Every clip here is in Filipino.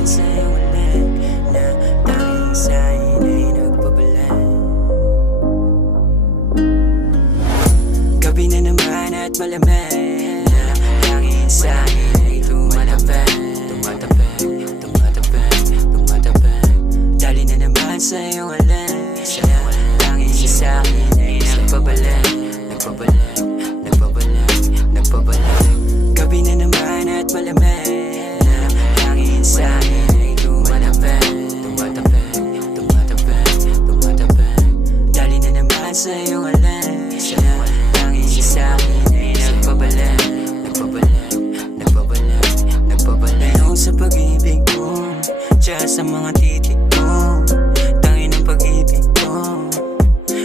naman sa iyong ulit na tanging sa'kin ay nagpabalik. Gabi na naman at malamig na hangin sa'kin ay tumatapik. Dali na naman sa iyong ulit na tanging sa'kin ay nagpabalik. Gabi na naman at malamig na hangin sa'kin ay tumatapik. Dali na naman sa iyong ulit na tanging sa'kin ay nagpabalik. Ngayon sa pag-ibig mo, tsaka sa mga titik mo, tangin ang pag-ibig ko.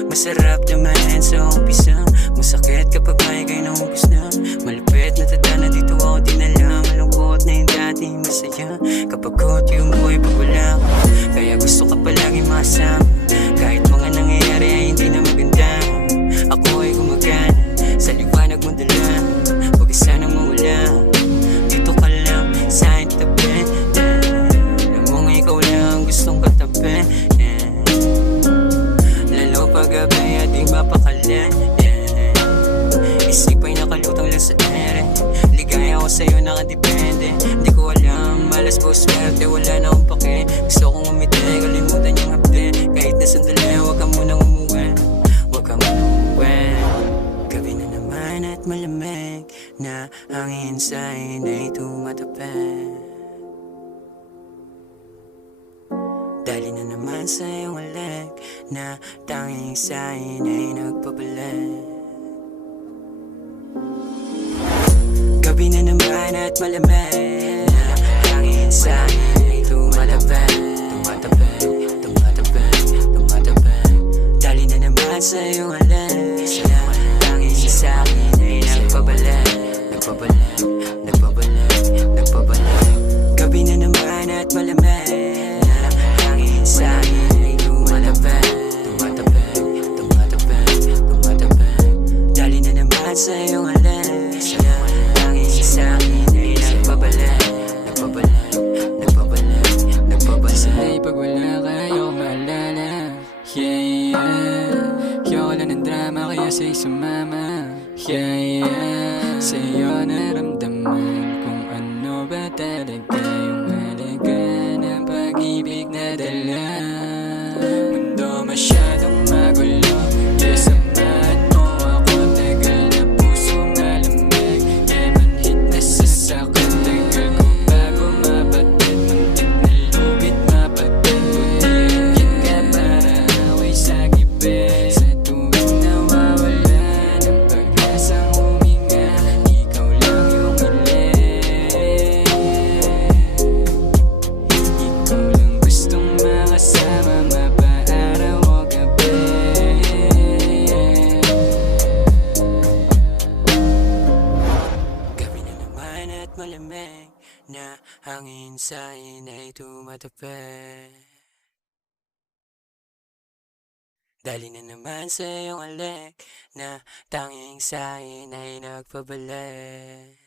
Masarap naman sa umpisa, masakit kapag may kayo na umpis na. Malapit na tadhana dito ako dinala, malungkot na yung dating masaya. Kapag kot yung buhay pag wala ka, kaya gusto ka palagi masama. Kahit mga nangyayari ay hindi na maganda, ako ay gumagana sa liwanag mo dala. Huwag ka sanang mawala, dito ka lang sa aking tabi. Alam mong ikaw lang gustong katabi. Lalo pag gabi at di mapakali. Isip ay nakalutang lang sa ere. Ligaya ko sa'yo nakadepende. Di ko alam, malas po swerte, wala na akong pake. Gusto kong umiti, kalimutan yung hapde. Kahit na sandali, huwag ka munang umuwi. Huwag ka munang umuwi. Gabi na naman at malamig na hangin sa'kin ay tumatapik. Dali na naman sa iyong ulit na tanging sa'kin ay nagpabalik. Gabi na naman at malamig na hangin sa'kin ay tumatapik. Dali na naman sa iyong ulit na tanging sa'kin ay nagpabalik. Gabi na naman at malamig na hangin sa'kin ay tumatapik. Dali na naman sa iyong ulit na tanging sa'kin ay nagpabalik. Sana'y pag wala kayo maalala. Ayoko lang ng drama kaya sa'y sumama. Sa'yo naramdaman kung ano ba talaga yung halaga ng pag-ibig na dala. Mundo masyadong magulo, samahan mo ako. Tagal na pusong malamig, manhid na sasakit. Tagal ko bago mabatid, muntik na lubid mapatid. Bumigyan ka para away sa gibig. Sa tuwing nawawala ng pag-asang huminga, ikaw lang yung hiling. Ikaw lang gustong makasama, mapaaraw o gabi. Gabi na naman at malamig na hangin sa'kin ay tumatapik. Dali na naman sa iyong alik na tanging sa'kin ay nagpabalik.